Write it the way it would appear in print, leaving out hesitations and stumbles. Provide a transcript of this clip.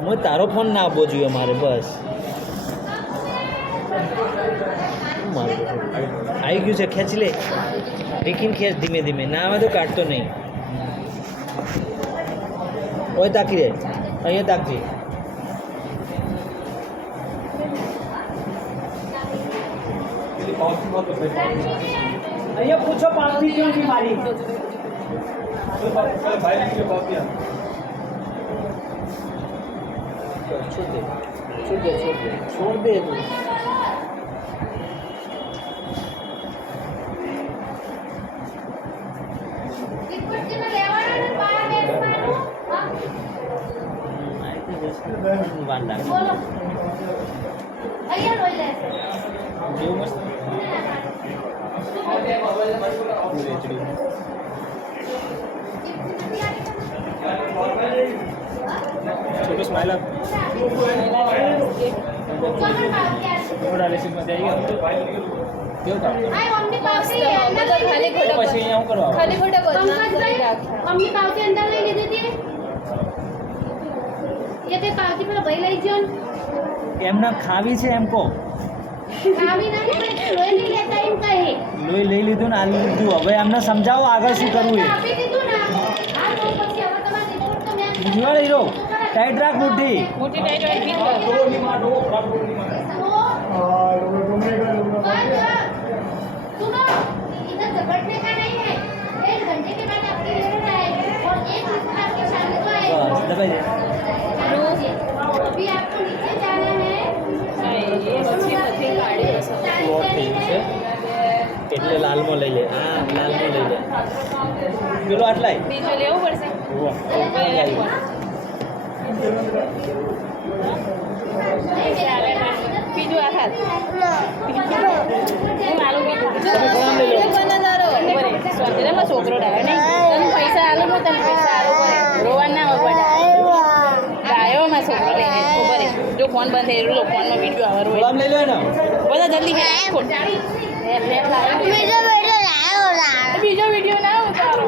હું તારો ફોન ના આપવો જોઈએ મારે બસ આવી ગયું છે ખેંચ લે રેખીને ખેંચ ધીમે ધીમે ના આવે તો કાઢતો નહીં ઓય તાકી દે અહીંયા તાકજી અહીંયા પૂછો પાવતી ક્यों नहीं मारी छोड़ दे छोटो स्माइल आप डायलिसिस मध्ये આવી ગયો કેવું કામ પછી અહીંયા હું કરવા ખાલી ખોટા બદનામ કરી રાખ્યા અમની પાવતી અંદર લઈ લીધી હતી એ તે પાવતી પર ભાઈ લઈ ગયો એમના ખાવી છે એમ કહો આવી નહીં પણ લોહી નહીં લેતા એમ કહે લોહી લઈ લીધું ને આ લીધું હવે એમને સમજાવો આગળ શું કરવું એ આપી દીધું ને આ તો પછી હવે તમારે રિપોર્ટ તો મેં બીજવા લઈ લો ટાઈટ રાખ મુઠ્ઠી મોટી ટાઈટ વાળી પીક सुनो इधर झपटने का नहीं है 1 घंटे के बाद आपके लेना है और 1 रिपोर्ट आपके सामने तो आएगी બસ દબાઈ દે अभी आपको नीचे जाना है એ પછી બધી ગાડી પ્લોટ થઈ ગયું છે એટલે લાલમાં લઈ લે હા લાલમાં લઈ લે પેલો આટલાય બીજું લેવું પડશે બીજું આ ખાત હું માલું કીધું સ્વાધીનમાં છોકરો ડાયો નહીં તને પૈસા આલો હું તને પૈસા આલો પડે રોવા ના હોય ડાયો માં છોકરો લઈને ખબર જો ફોન બંધ થઈ રહ્યો ફોનમાં વિડીયો આવવાનો હોય ગુલામ લઈ લો ને બધા જલ્દી બીજો વિડીયો ના ઉતારો